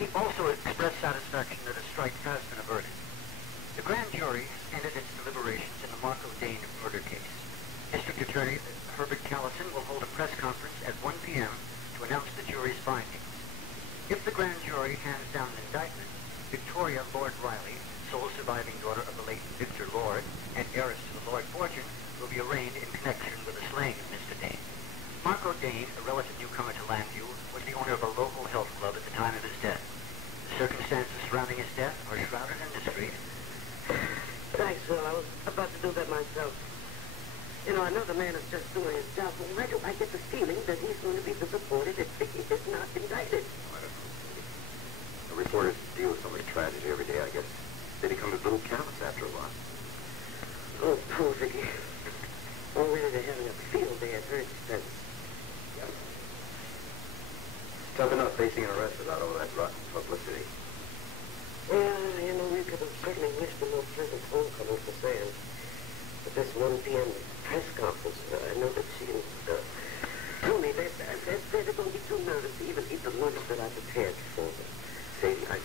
He also expressed satisfaction that a strike has been averted. The grand jury ended its deliberations in the Marco Dane murder case. District Attorney Herbert Callison will hold a press conference at 1 p.m. to announce the jury's findings. If the grand jury hands down an indictment, Victoria Lord Riley, sole surviving daughter of the late Victor Lord and heiress to the Lord fortune, will be arraigned in connection with the slaying of Mr. Dane. Marco Dane, a relative newcomer to Landview, was the owner of a local health club at the time of his death. The circumstances surrounding his death are shrouded in mystery. Thanks, Phil. I was about to do that myself. You know, I know the man is just doing his job, but why do I get the feeling that he's going to be disappointed if Vicky is not indicted? I don't know. The reporters deal with so many tragedy every day, I guess. They become a little callous after a while. Oh, poor Vicky. Already they're having a field day at her expense. Tough enough facing an arrest without all that rotten publicity. Yeah, you know, we could have certainly wished a more pleasant homecoming for Sam. But this 1 p.m. press conference, I know that she and Mooney, they're going to be too nervous to even eat the lunch that I prepared for them. Sadie, I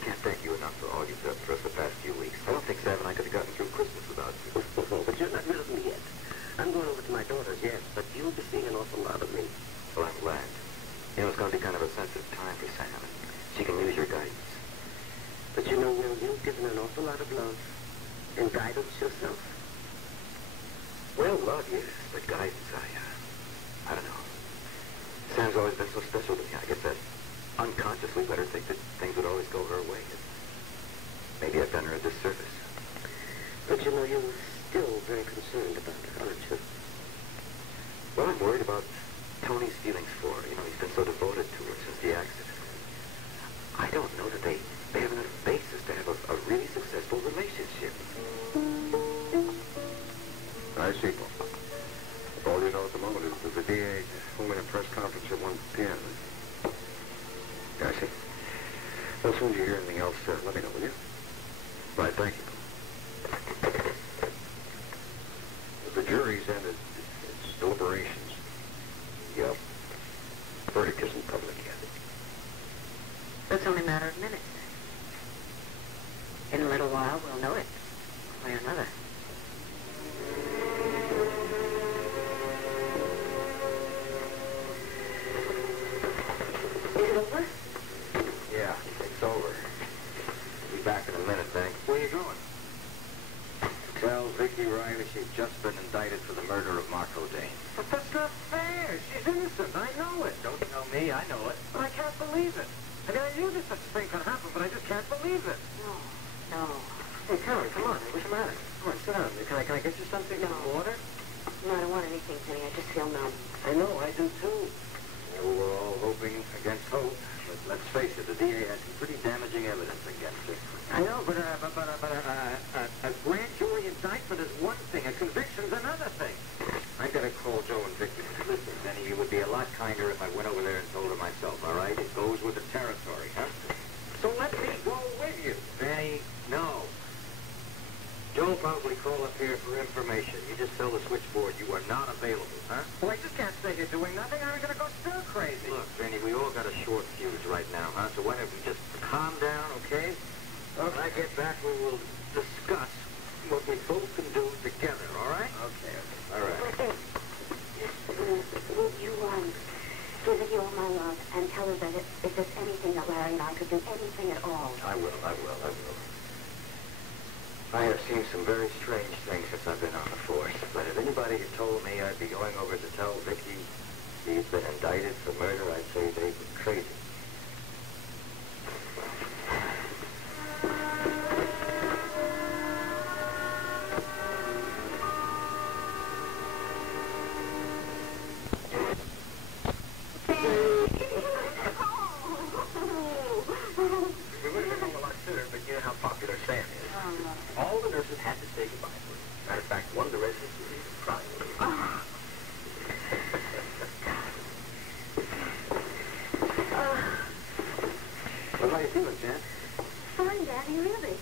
can't thank you enough for all you've done for us the past few weeks. I don't think Sam and I could have gotten through Christmas without you. But you're not rid of me yet. I'm going over to my daughter's, yes, but you'll be seeing an awful lot of me. Well, I'm glad. You know, it's going to be kind of a sensitive time for Sam, and she can use your guidance. But you know, Will, you've given an awful lot of love and guidance yourself. Well, love, yes, but guidance, I don't know. Sam's always been so special to me. I guess that unconsciously let her think that things would always go her way. Maybe I've done her a disservice. But you know, you're still very concerned about her, aren't you? Well, I'm worried about Tony's feelings for her. You know, he's been so devoted to her since the accident. I don't know that they have enough basis to have a really successful relationship. I see, Paul. All you know at the moment is that the DA holding a press conference at 1 p.m. Yeah, I see. Well, as soon as you hear anything else, let me know, will you? Right, thank you. The jury's ended its deliberations. Yep. Verdict isn't public yet. It's only a matter of minutes. In a little while, we'll know it, one way or another. Is it over? Yeah, it's over. Be back in a minute, thanks. Where are you going? Tell Vicky Riley she's just been indicted for the murder of Marco Dane. But that's not fair. She's innocent. I know it. Don't you know me? I know it. But I can't believe it. I mean, I knew that such a thing could happen, but I just can't believe it. No. Hey, Karen, come on. What's the matter? Come on, sit down. Can I get you something? No. Water? No, I don't want anything, Vinnie. I just feel numb. I know, I do too. We were all hoping against hope. But let's face it, the DA had some pretty damaging evidence against her. I know, but a grand jury indictment is one thing, a conviction's another thing. I'm going to call Joe and Vicky. Listen, Vinnie, it would be a lot kinder if I went over there and told her myself, all right? It goes with the territory, huh? So let me go with you. Vinnie, no. Joe will probably call up here for information. You just tell the switchboard you are not available, huh? Well, I just can't stay here doing nothing. I'm going to go stir crazy. Look, Vinnie, we all got a short fuse right now, huh? So why don't we just calm down, okay? When I get back, we will discuss what we both can do together, all right? Okay. All right. Will you, give her all my love and tell her that if there's anything that Larry and I could do, anything at all. I will. I have seen some very strange things since I've been on the force, but if anybody had told me I'd be going over to tell Vicky she's been indicted for murder, I'd say they were crazy. We would have known a lot sooner, but you know how popular Sam is. All the nurses had to say goodbye to her. Matter of fact, one of the residents was even crying. Well, how you feeling, Jan? Fine, Daddy, really.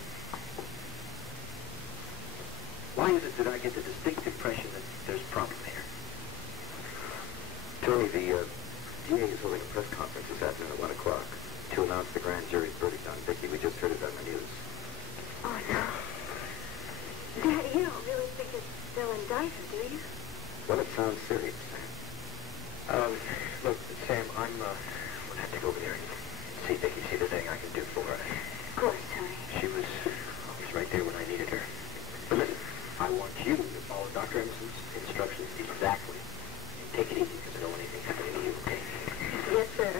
Why is it that I get the distinct impression that there's a problem here? Tony, the DA is holding a press conference this afternoon at 1 o'clock. To announce the grand jury's verdict on Vicky. We just heard it on the news. Oh, no. Daddy, you don't really think it's still indicted, do you? Well, it sounds serious, Sam. Look, Sam, I'm gonna have to go over there and see Vicky, see the thing I can do for her. Of course, Tony. She was always right there when I needed her. But listen, I want you to follow Dr. Emerson's instructions exactly. Take it easy, because I don't want anything happening to you, okay? Yes, sir.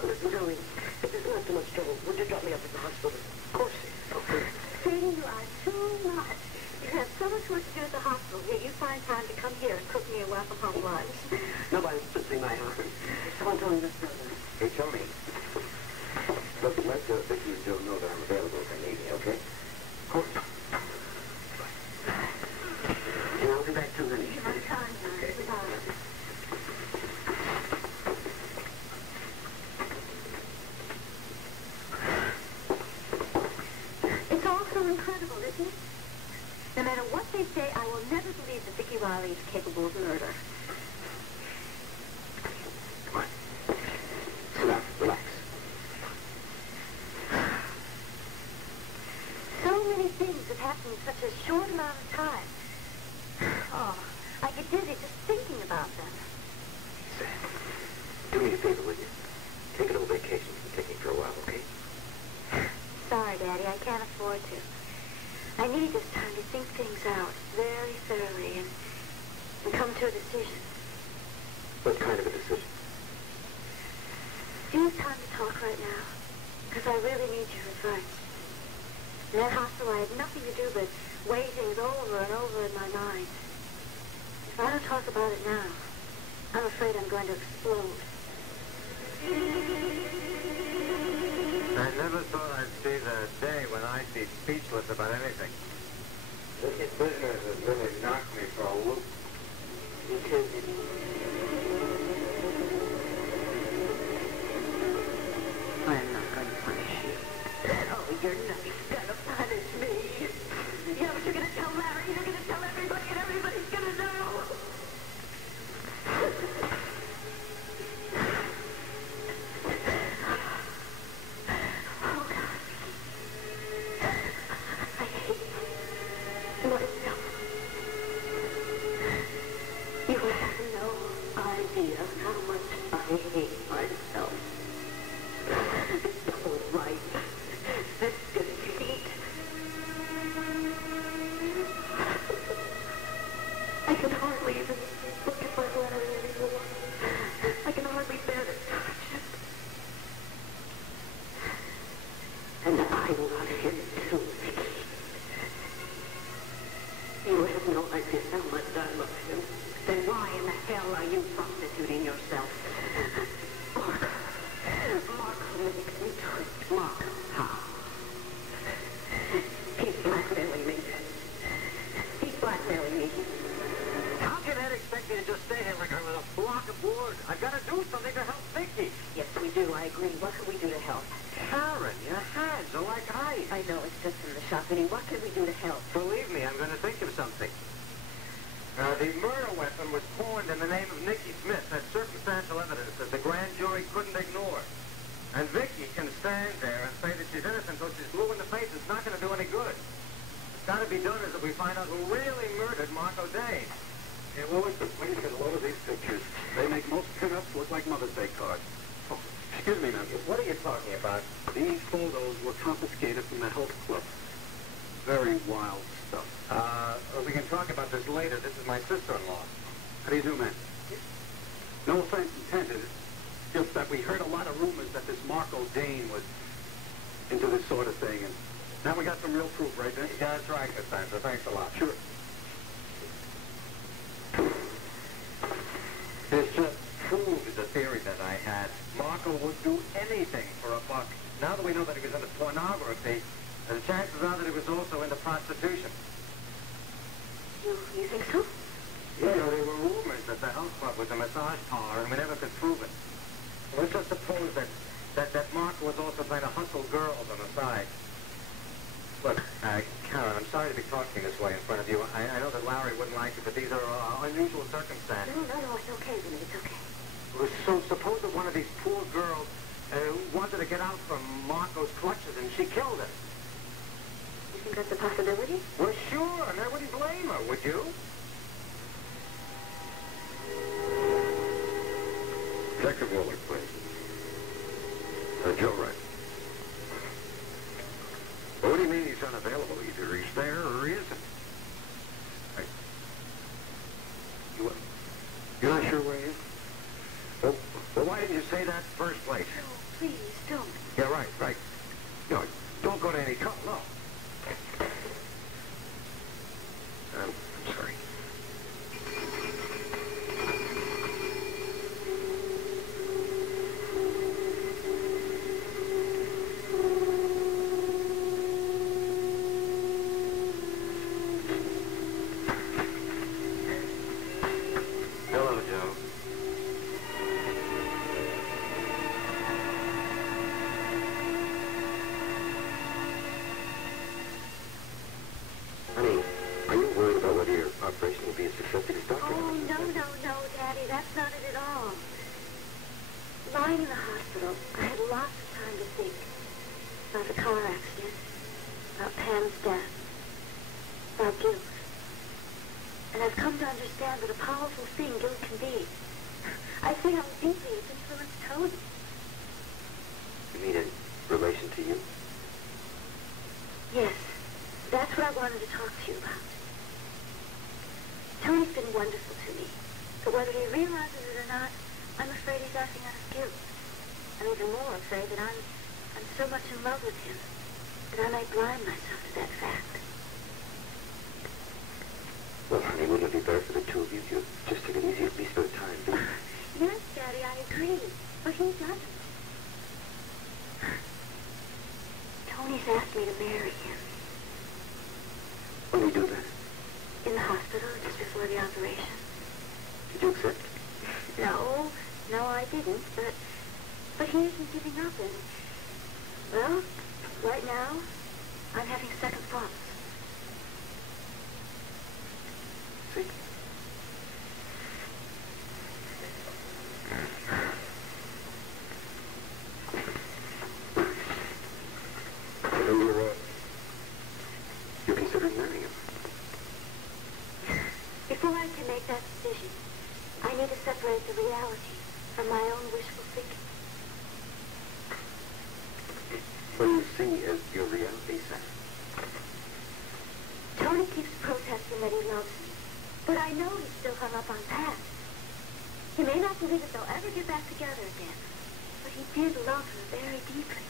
Listen, Tony, if there's not too much trouble, would you drop me up at the hospital? Of course, okay. Sadie, you are too much. You have so much work to do at the hospital. Yet you find time to come here and cook me a welcome home lunch. Nobody's twisting my arm. Come on, Tony, let's go. Hey, Tony. Look, let Vicky and Joe know that I'm available if they need me, okay? Of course. And I'll be back too, honey. My time, Okay. It's all so incredible, isn't it? No matter what they say, I will never believe that Vicky Riley is capable of murder. Come on. Sit down. Relax. So many things have happened in such a short amount of time. Oh, I get dizzy just thinking about them. Sam, do me a favor, will you? Take a little vacation and take me for a while, okay? Sorry, Daddy, I can't afford to. I need this time to think things out very thoroughly and come to a decision. What kind of a decision? Do you have time to talk right now? Because I really need your advice. In that hospital, I had nothing to do but weigh things over and over in my mind. If I don't talk about it now, I'm afraid I'm going to explode. I never thought I'd see the day when I'd be speechless about anything. This business has really knocked me for a loop. You too. I'm not going to punish you. Oh, you're not going to punish me. Yeah, but you're going to tell Larry, you're going to tell everybody, and everybody's going to know. wanted to get out from Marco's clutches, and she killed him. You think that's a possibility? Well, sure, and I wouldn't blame her, would you? Detective Wolek, please. Joe Wright. Well, what do you mean he's unavailable? Either he's there or he isn't. Hey. You're not sure where he is? Well, why didn't you say that in the first place? No, please, don't. Yeah, right. No, don't go to any trouble, no. I'm sorry. Hello, Joe. Honey, are you worried about whether your operation will be a success? Because Dr. Oh, no, Daddy. That's not it at all. Lying in the hospital, I had lots of time to think about the car accident, about Pam's death, about guilt. And I've come to understand what a powerful thing guilt can be. I see how deeply it's influenced Tony. You mean in relation to you? Yes, that's what I wanted to talk to you about. Tony's been wonderful to me, but whether he realizes it or not, I'm afraid he's acting out of guilt. I'm even more afraid that I'm so much in love with him that I might blind myself to that fact. Well, honey, wouldn't it be better for the two of you to just take it easy at least for the time being? Yes, Daddy, I agree, but he doesn't. Tony's asked me to marry him. When did he do that? In the hospital, just before the operation. Did you accept? No, I didn't, but he isn't giving up, and, well, right now, I'm having second thoughts. See? So you're considering marrying him? Before I can make that decision, I need to separate the reality from my own wishful thinking. What do you see as your reality, Sam? Tony keeps protesting that he loves me, but I know he's still hung up on Pat. He may not believe that they'll ever get back together again, but he did love her very deeply.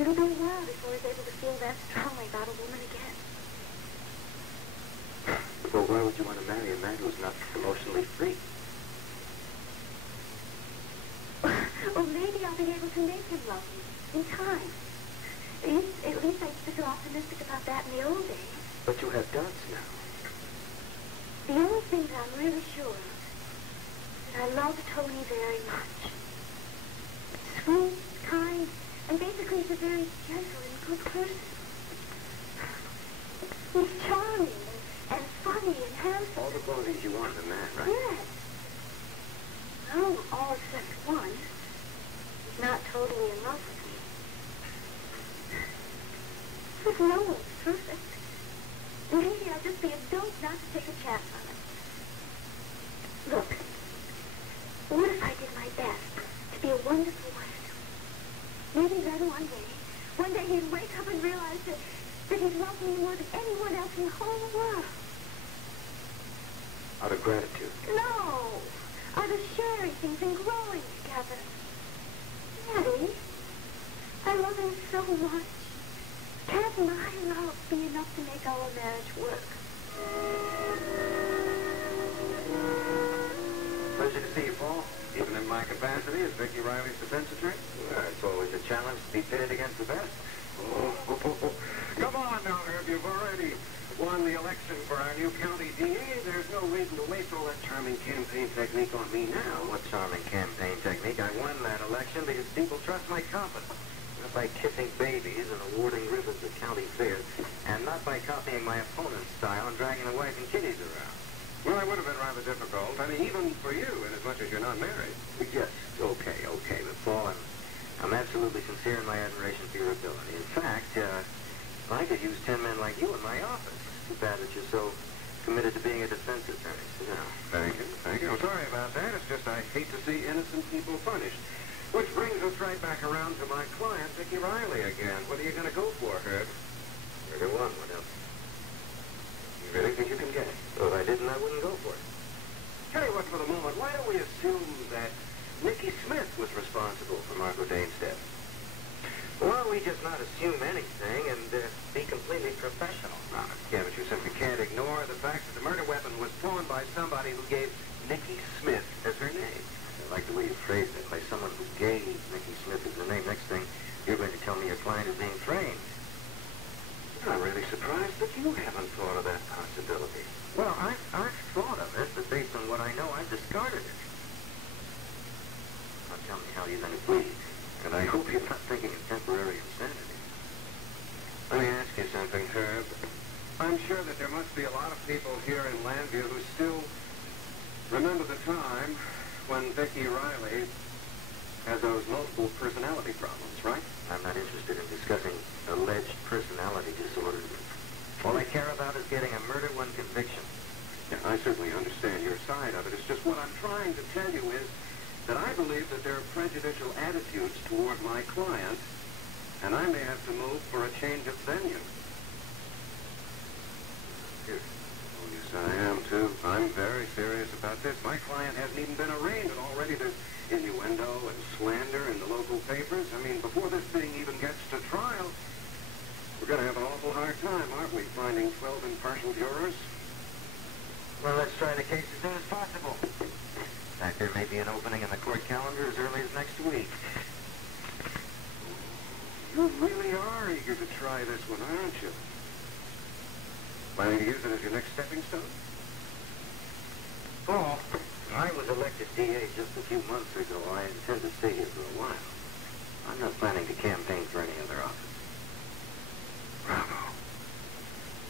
It'll be a while before he's able to feel that strongly about a woman again. Well, why would you want to marry a man who's not emotionally free? Or maybe I'll be able to make him love me in time. At least I used to feel optimistic about that in the old days. But you have doubts now. The only thing that I'm really sure of is that I love Tony very much. Sweet, kind, and basically he's a very gentle and good person. He's charming and funny and handsome. All the qualities you want in a man, right? Yes. Oh, all except one. He's not totally in love with me. But no one's perfect. Maybe I'd just be a dope not to take a chance on it. Look, what if I did my best to be a wonderful wife to him? Maybe then one day he'd wake up and realize that he'd love me more than anyone else in the whole world. Out of gratitude. No! Out of sharing things and growing together. Daddy, I love him so much. Can't my love be enough to make our marriage work? Pleasure to see you, Paul. Even in my capacity as Vicky Riley's defense attorney. Well, it's always a challenge to be pitted against the best. Come on now, Herb. You've already won the election for our new county DA. There's no reason to waste all that charming campaign technique on me now. What charming campaign technique. I won that election because people trust my competence. Not by kissing babies and awarding ribbons at county fairs, and not by copying my opponent's style and dragging the wife and kiddies around. Well, it would have been rather difficult. I mean, even for you, in as much as you're not married. Yes, okay. But Paul, have used 10 men like you in my office. Too bad that you're so committed to being a defense attorney. Yeah, thank you. Thank you. I'm sorry about that. It's just I hate to see innocent people punished. Which brings us right back around to my client, Viki Riley, again. What are you going to go for, Herb? Murder one, what else? You really think you can get it? Well, if I didn't, I wouldn't go for it. Tell you what, for the moment, why don't we assume that Nicky Smith was responsible for Margot Dane's death? Well, we just not assume anything and be completely professional. No, yeah, but you simply can't ignore the fact that the murder weapon was pawned by somebody who gave Nicky Smith as her name. I like the way you phrased it, by someone who gave Nicky Smith as her name. Next thing, you're going to tell me your client is being framed. I'm really surprised that you haven't thought of that possibility. Well, I've thought of it, but based on what I know, I've discarded it. Now tell me how you're going to plead. And I hope you're not thinking of temporary insanity. Let me ask you something, Herb. I'm sure that there must be a lot of people here in Landview who still remember the time when Viki Riley had those multiple personality problems, right? I'm not interested in discussing alleged personality disorders. All I care about is getting a murder one conviction. Yeah, I certainly understand your side of it. It's just what I'm trying to tell you is that I believe that there are prejudicial attitudes toward my client, and I may have to move for a change of venue. Here. Oh, yes, I am, too. I'm very serious about this. My client hasn't even been arraigned, and already there's innuendo and slander in the local papers. I mean, before this thing even gets to trial, we're going to have an awful hard time, aren't we, finding 12 impartial jurors? Well, let's try the case as soon as possible. In fact, there may be an opening in the court calendar as early as next week. You really are eager to try this one, aren't you? Planning to use it as your next stepping stone? Oh, I was elected DA just a few months ago. I intend to stay here for a while. I'm not planning to campaign for any other office. Bravo.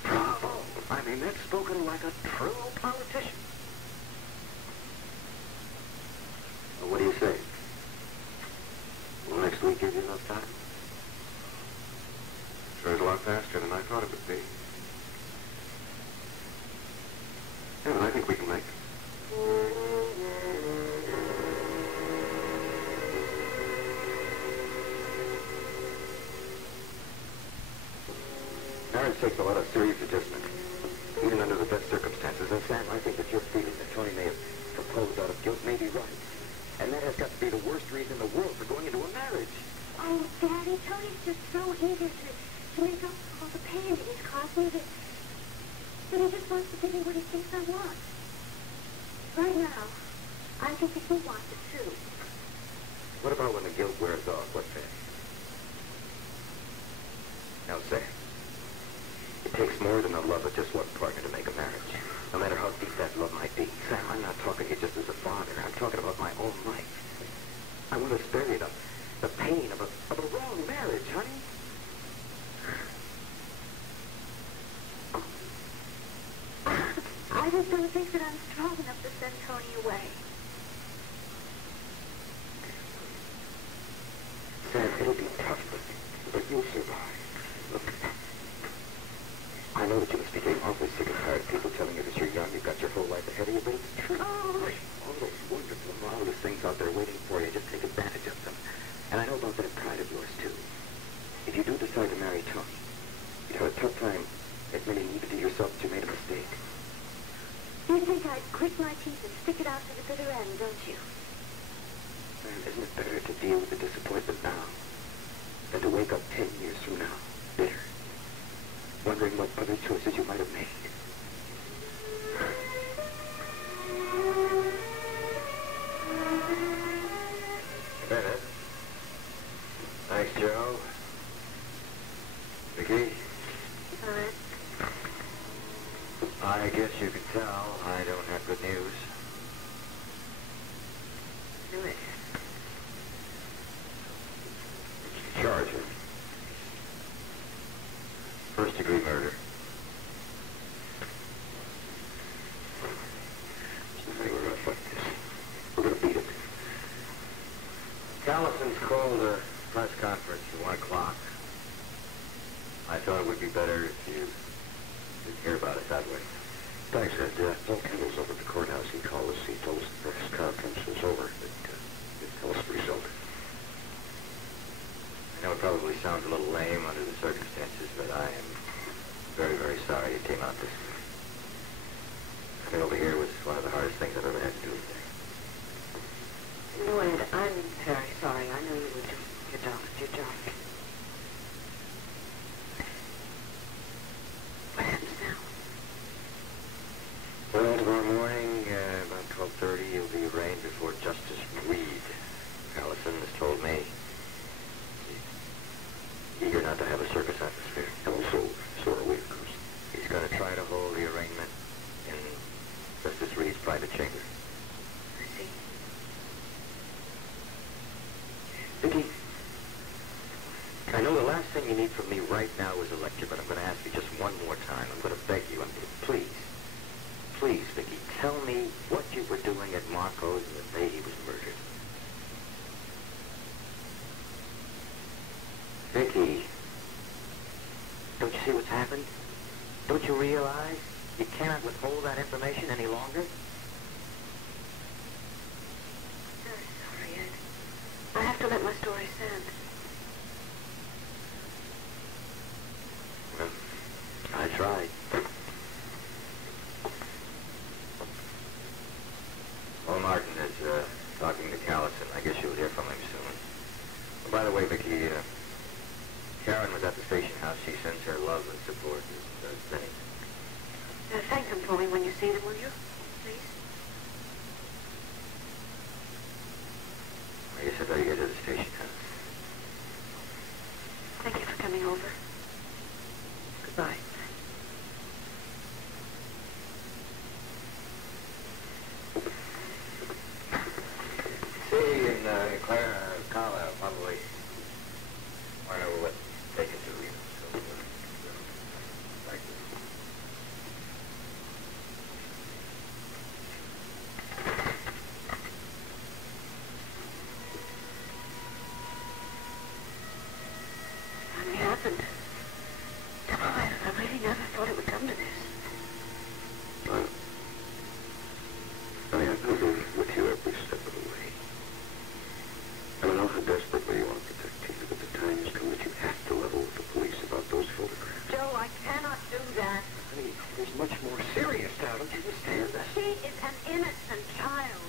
Bravo. I mean, that's spoken like a true politician. Well, what do you say? Will next week give you enough time? Sure is a lot faster than I thought it would be. Yeah, but I think we can make it. Marriage takes a lot of serious adjustment, even under the best circumstances. And Sam, I think that your feeling that Tony may have proposed out of guilt may be right. And that has got to be the worst reason in the world for going into a marriage. Oh, Daddy, Tony's just so eager to make up for all the pain that he's caused me that he just wants to give me what he thinks I want. Right now, I think that he wants it too. What about when the guilt wears off? What then? Now, Sam, it takes more than the love of just one partner to make a marriage, no matter how deep that love might be. Sam, I'm not talking here just as a father. I'm talking about my own life. I want to spare you the pain of a wrong marriage, honey. I just don't think that I'm strong enough to send Tony away. Sam, it'll be tough, but you'll survive. Look, I know that you must be getting awfully sick and tired of people telling you that you're young, you've got your whole life ahead of you, but it's true. Oh. All those wonderful, marvelous things out there waiting for you. Just take advantage of them. And I know about that pride of yours, too. If you do decide to marry Tony, you'd have a tough time admitting even to yourself that you made a mistake. You think I'd grit my teeth and stick it out to the bitter end, don't you? Sam, isn't it better to deal with the disappointment now than to wake up 10 years from now, bitter, wondering what other choices you might have made? Bennett. Thanks, Joe. Vicky? All right. I guess you can tell I don't have good news. Really? Charge him. First-degree murder. Hey, we're gonna fight this. We're gonna beat it. Callison's called a press conference at 1 o'clock. I thought it would be better if you didn't hear about it that way. Thanks, Ed. Bill Kendall's over at the courthouse. He called us. He told us the press conference was over. He'd tell us the result. I know it probably sounds a little lame under the circumstances, but I am very, very sorry it came out this way. Coming over here was one of the hardest things I've ever had to do today. No, Ed, I'm very sorry. I know you were doing your job. It's your job. What happens now? Well, tomorrow morning, about 12:30, you'll be arraigned before Justice Reed. Callison has told me. He's eager not to have a circus atmosphere. And so are we, of course. He's going to try to hold the arraignment in Justice Reed's private chamber. I see. Vicky, I know the last thing you need from me right now is a lecture, but I'm going to ask you just one more time. I'm going to beg you, please, Vicky, tell me what you were doing at Marco's the day he was murdered. Vicky, don't you see what's happened? Don't you realize you cannot withhold that information any longer? Very sorry, Ed. I have to let my story stand. Well, I tried. Well, Martin is talking to Callison. I guess you'll hear from him soon. Oh, by the way, Vicky, Karen was at the station house. She sends her love and support to Vinnie. Thank them for me when you see them, will you? Please? I guess I better get to the station house. Thank you for coming over. Goodbye. Sadie and Carla probably aren't over what they can do, you know, so, like this. Finally happened. I really never thought it would come to this. I know with you every step of the way. I don't know how desperately you want to protect Tina, but the time has come that you have to level with the police about those photographs. Joe, I cannot do that. Honey, there's much more serious now. Don't you understand that? She is an innocent child.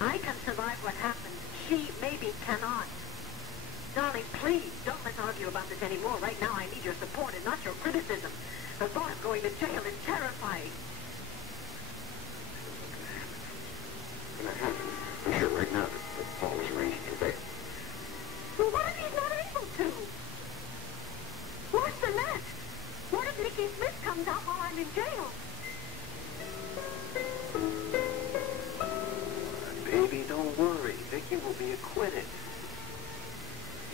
I can survive what happened. She maybe cannot. Darling, please, don't let's argue about this anymore. Right now, I need your support and not your criticism. The thought of going to jail is terrifying. What's going to happen? I'm sure right now that Paul is arranging for bail. Well, what if he's not able to? Worse than that. What if Nicky Smith comes out while I'm in jail? Baby, don't worry. Vicky will be acquitted.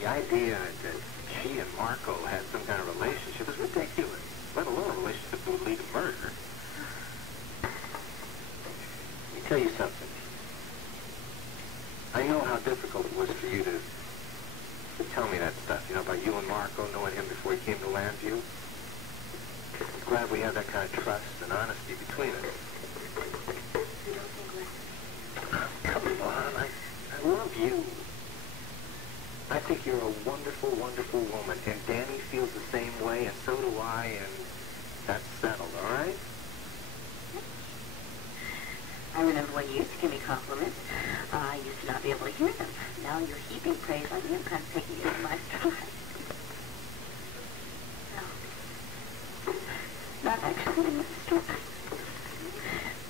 The idea that she and Marco had some kind of relationship is ridiculous, let alone a relationship that would lead to murder. Let me tell you something. I know how difficult it was for you to tell me that stuff, you know, about you and Marco, knowing him before he came to Landview. I'm glad we have that kind of trust and honesty between us. You don't think less? Come on, I love you. I think you're a wonderful, wonderful woman, and Danny feels the same way, and so do I, and that's settled, all right? I remember when you used to give me compliments. I used to not be able to hear them. Now you're heaping praise on me. I'm kind of taking it in my stride. No. Not actually in the stride.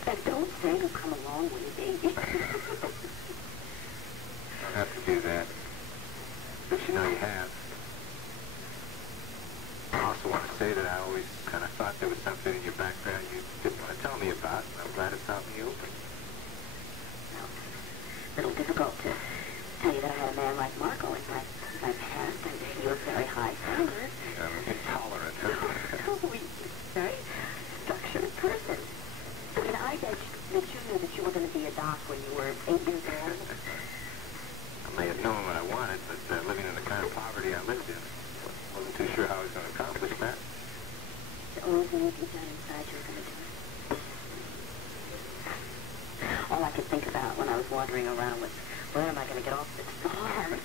And don't say you'll come along with it, baby. Don't have to do that. But you know you have. I also want to say that I always kind of thought there was something in your background you didn't want to tell me about, and I'm glad it's out in the open. Well, a little difficult to tell you that I had a man like Marco in my past, and he was very high standard. Intolerant, huh? No, he's a very structured person. I mean, I bet that you knew that you were going to be a doc when you were 8 years old. I may have known what I wanted, but living in the kind of poverty I lived in, wasn't too sure how I was going to accomplish that. Supposing you deep down inside you were going to do it. All I could think about when I was wandering around was, where am I going to get off this farm?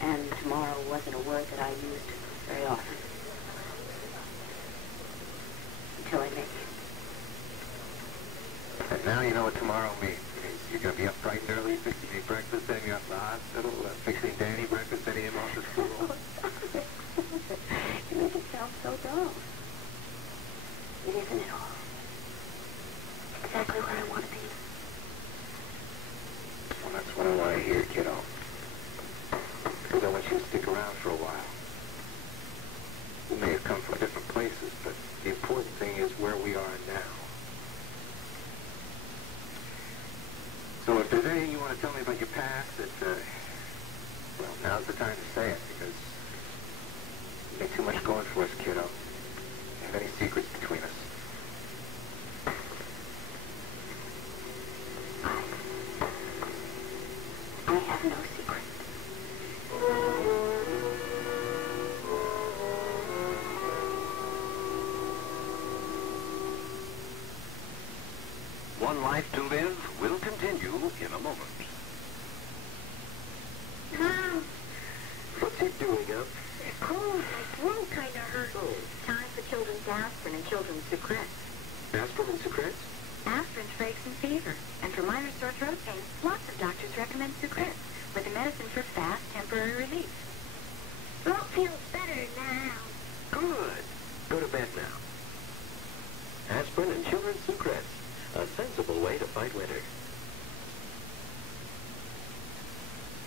And tomorrow wasn't a word that I used very often. Until I met you. And now you know what tomorrow means. It means you're going to be up bright and early, fixing me breakfast, sending me off to the hospital, fixing Danny breakfast, sending him off to school. Oh, stop it. You make it sound so dull. It isn't at all. Exactly where I want to be. Well, that's what I want to hear, kiddo. Because I want you to stick around for a while. We may have come from different places, but the important thing is where we are now. So if there's anything you want to tell me about your past, well, now's the time to say it, because you ain't too much going for us, kiddo. You have any secrets between us? I have no secret. One Life to Live will continue in a moment. Mom, What's he doing up? it's cold. My throat kind of hurts. Oh, Time for children's aspirin and children's Sucrets. aspirin and secrets? Aspirin for aches and fever. And for minor sore throat pain, lots of doctors recommend Sucrets with a medicine for fast, temporary relief. Throat feels better now. Good. Go to bed now. Aspirin and children's secrets. A sensible way to fight winter.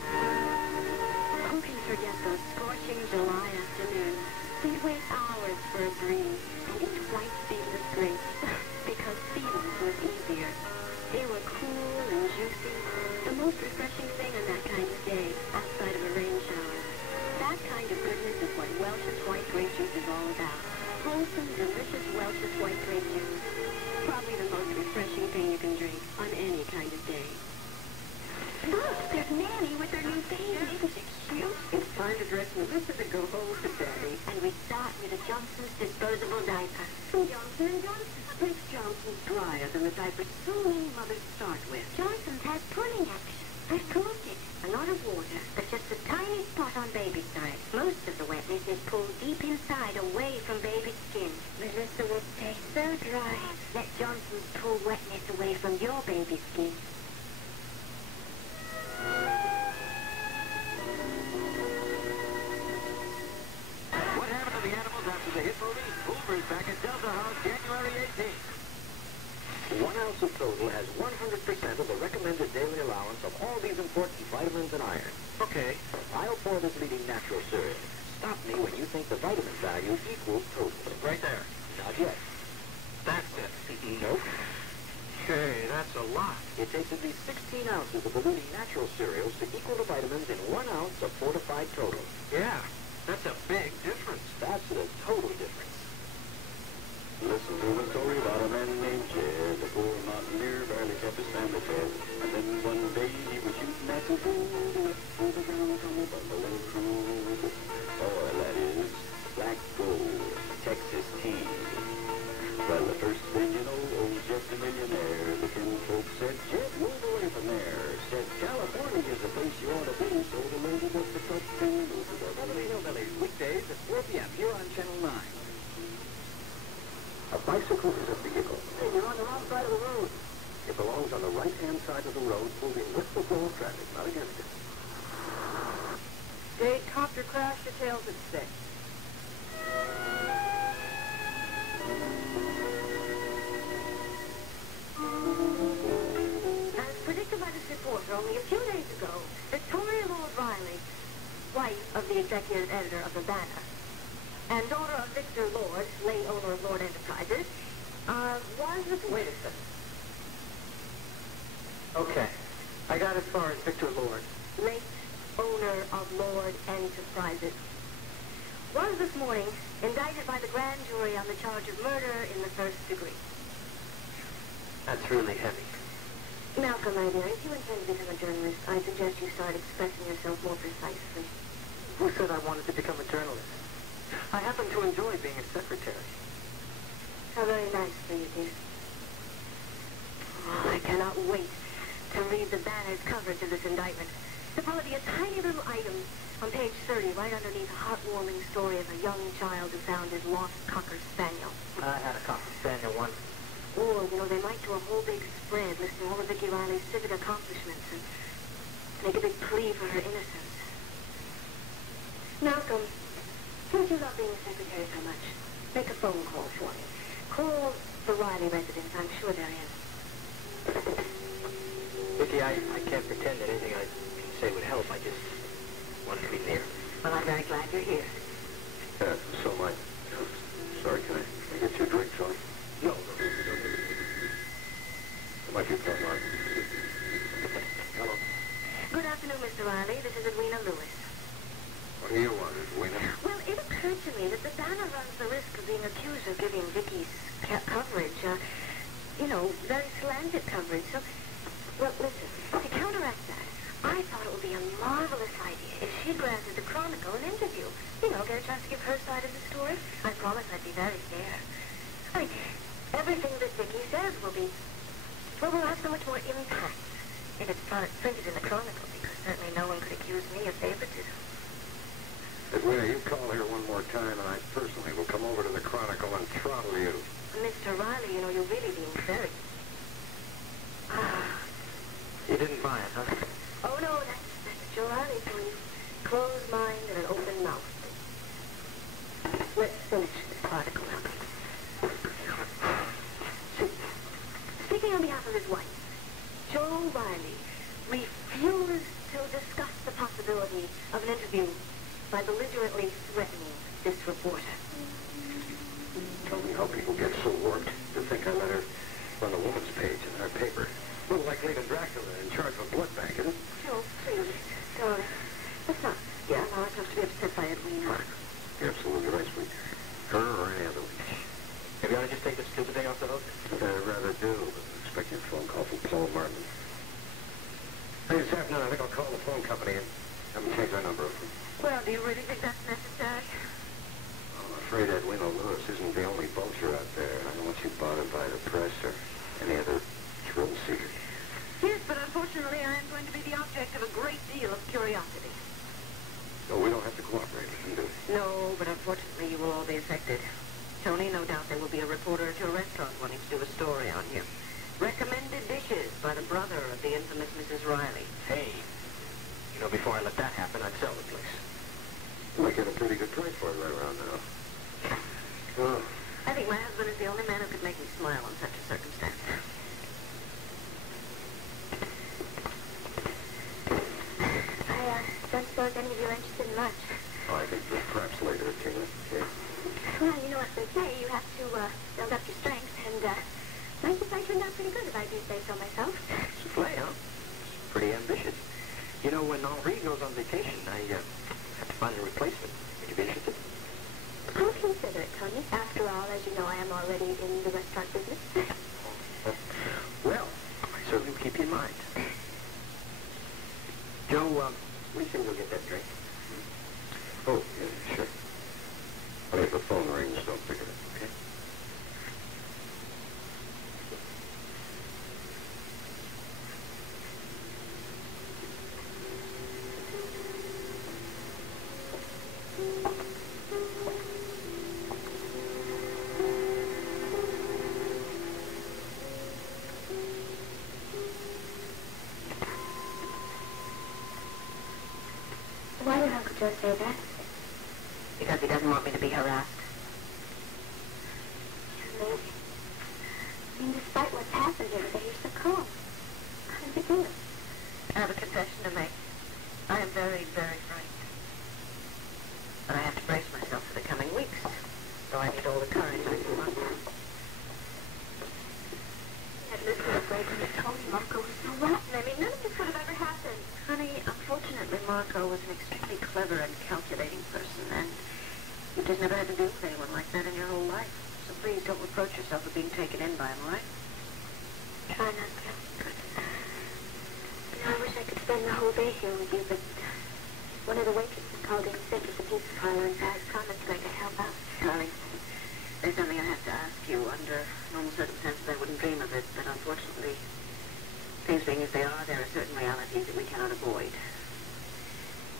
Who can forget those scorching July afternoons? We'd wait hours for a breeze and eat white seedless grapes because seedless was easier. They were cool and juicy, the most refreshing thing on that kind of day outside of a rain shower. That kind of goodness is what Welch's white grape juice is all about. Wholesome, delicious Welch's white grape juice. Probably the most refreshing thing you can drink on any kind of day. Look, there's Nanny with her new baby. Isn't it cute? It's time to dress Melissa to go home to Daddy. And we start with a Johnson's disposable diaper. From Johnson & Johnson. Prince Johnson's drier than the diaper so many mothers start with. Johnson's has pulling action. I've proved it. A lot of water, but just a tiny spot on baby's side. Most of the wetness is pulled deep inside, away from baby's skin. Melissa will stay so dry. Let Johnson's pull wetness away from your baby's skin. What happened to the animals after the hit movie? Boomer's back at Delta House January 18th. 1 ounce of total has 100% of the recommended daily allowance of all these important vitamins and iron. Okay. I'll pour this leading natural cereal. Stop me when you think the vitamin value equals total. Right there. Not yet. That's it. Nope. Hey, that's a lot. It takes at least 16 ounces of the leading natural cereals to equal the vitamins in 1 ounce of fortified total. Yeah, that's a big difference. That's the total difference. Listen to a story about a man named Jed. The poor mountaineer barely kept his family fed. And then one day he was shooting at some food and up through the ground from a buffalo crew. Oh, that is black gold, Texas tea. Well, the first thing you know, old Jed's a millionaire. The kinfolk said, Jed, move away from there. Said, California is the place you ought to be. So the lady was the truck and moved to the Beverly Hillbillies, weekdays at 4 p.m. here on Channel 9. A bicycle is a vehicle. Hey, you're on the wrong side of the road. It belongs on the right-hand side of the road, moving with the flow of traffic, not against it. Dade copter crash details at 6. As predicted by this reporter only a few days ago, Victoria Lord Riley, wife of the executive editor of the Banner, and daughter of Victor Lord, late owner of Lord Enterprises, was the... Wait a second. Okay. I got as far as Victor Lord. Late owner of Lord Enterprises, was this morning indicted by the grand jury on the charge of murder in the first degree. That's really heavy. Malcolm, my dear, if you intend to become a journalist, I suggest you start expressing yourself more precisely. Who said I wanted to become a journalist? I happen to enjoy being a secretary. How very nice for you, dear. Oh, I cannot wait to read the banner's coverage of this indictment. There'll probably be a tiny little item on page 30, right underneath a heartwarming story of a young child who found his lost Cocker Spaniel. I had a Cocker Spaniel once. Or, they might do a whole big spread listing all of Vicky Riley's civic accomplishments and make a big plea for her innocence. Malcolm, since you love being a secretary so much, make a phone call for me. Call the Riley residence. I'm sure they're in. Vicky, I can't pretend that anything I can say would help. I just wanted to be near. Well, I'm very glad you're here. Yeah, so am I. Sorry, can I get you a drink, John? No. It might be fun, Mark. Hello. Good afternoon, Mr. Riley. This is Edwina Lewis. What do you want, Edwina? Well, it occurred to me that the banner runs the risk of being accused of giving Vicky's coverage, very slanted coverage. So, well, listen, to counteract that, I thought it would be a marvelous idea if she granted the Chronicle an interview. Get a chance to give her side of the story. I promise I'd be very fair. I mean, everything that Vicky says will have so much more impact if it's printed in the Chronicle, because certainly no one could accuse me of favoritism. Edwina, you call here one more time, and I personally will come over to the Chronicle and throttle you. Mr. Riley, you're really being very... You didn't buy it, huh? Oh, no, that's Joe Riley for you. Closed mind and an open mouth. Let's finish this article, Malcolm. Speaking on behalf of his wife, Joe Riley refused to discuss the possibility of an interview by belligerently threatening this reporter. Tell me how people get so warped to think I let her run the woman's page in our paper. A little like leaving Dracula in charge of a blood bank, isn't it? Joe, please, darling. Let's not allow ourselves to be upset by Edwina. You're absolutely right, sweet. Her or any other one. Maybe I ought to just take this stupid thing off the hook? I'd rather do, but I'm expecting a phone call from Paul Martin. Hey, this afternoon, I think I'll call the phone company and have them change our number. Well, do you really think that's necessary? I'm afraid Edwina Lewis isn't the only vulture out there. I don't want you bothered by the press or any other thrill seeker. Yes, but unfortunately I am going to be the object of a great deal of curiosity. No, we don't have to cooperate with them, do we? No, but unfortunately you will all be affected. Tony, no doubt there will be a reporter to a restaurant wanting to do a story on you. Recommended dishes by the brother of the infamous Mrs. Riley. Hey, before I let that happen, I'd sell the place. You might get a pretty good price for it right around now. Oh. I think my husband is the only man who could make me smile in such a circumstance. I don't suppose any of you are interested in lunch. Oh, I think perhaps later, Tina. Okay. Well, what they say, you have to build up your strength, and my supply turned out pretty good, if I do say so myself. Souffle, huh? Pretty ambitious. When Henri goes on vacation, I have to find a replacement. Would you be interested? I'll consider it, Tony. After all, as you know, I am already in the restaurant business. Well, I certainly will keep you in mind. Joe, what do you think we'll get that drink? Oh, yeah, sure. But if the phone rings, don't pick it up, okay? Why did Uncle Joe say that? Because he doesn't want me to be harassed. It's amazing. I mean, despite what's happened here today, you're so calm. How did you do it? I have a confession to make. I am very, very frightened. But I have to brace myself for the coming weeks. So I need all the courage I can muster. At least I was afraid when you told me Marco was so rotten. I mean, none of this would have ever happened. Honey, unfortunately, Marco was an extremely clever and calculating person, and you've just never had to deal with anyone like that in your whole life. So please don't reproach yourself for being taken in by him, all right? Try not to. I wish I could spend the whole day here with you, but One of the waitresses called in sick at the pizza parlor inside. Carmen's going to help out. Darling, there's something I have to ask you. Under normal circumstances, I wouldn't dream of it, but unfortunately, things being as they are, there are certain realities that we cannot avoid.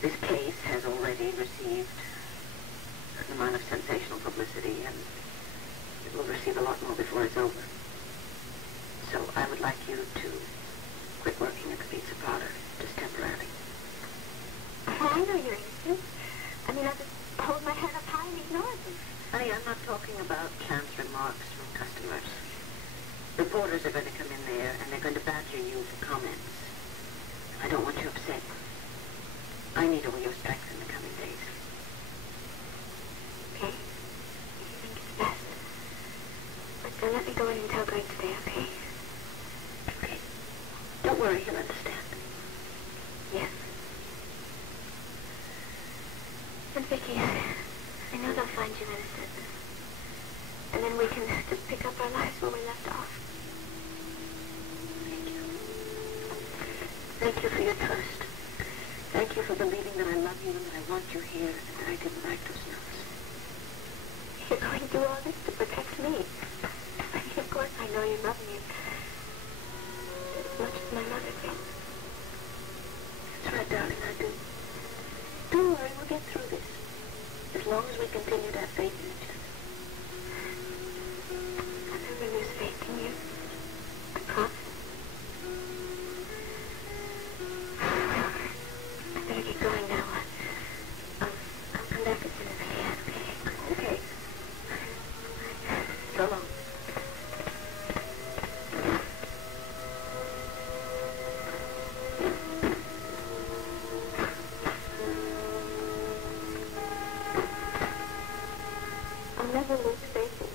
This case has already received a certain amount of sensational publicity, and it will receive a lot more before it's over. So I would like you to quit working at the pizza parlor, just temporarily. Oh, I know you're innocent. I mean, I just hold my head up high and ignore them. Honey, I'm not talking about chance remarks from customers. Reporters are going to come in there, and they're going to badger you for comments. I don't want you upset. I need all your strength in the coming days. Okay. If you think it's best. But don't let me go in and tell Greg today, okay? Okay. Don't worry, he'll understand. Yes. And Vicky, I know they'll find you innocent. And then we can just pick up our lives where we left off. Thank you. Thank you for your trust. Thank you for believing that I love you and that I want you here and that I didn't write those notes. You're going through all this to protect me. I mean, of course I know you love me as much as my mother did. That's right, darling, I do. Don't worry, we'll get through this. As long as we continue to have faith in each other. I'll never lose faith in you. I promise. I better get going now. I'll come back as soon as I can, okay? Okay. So long. I'll never lose faith in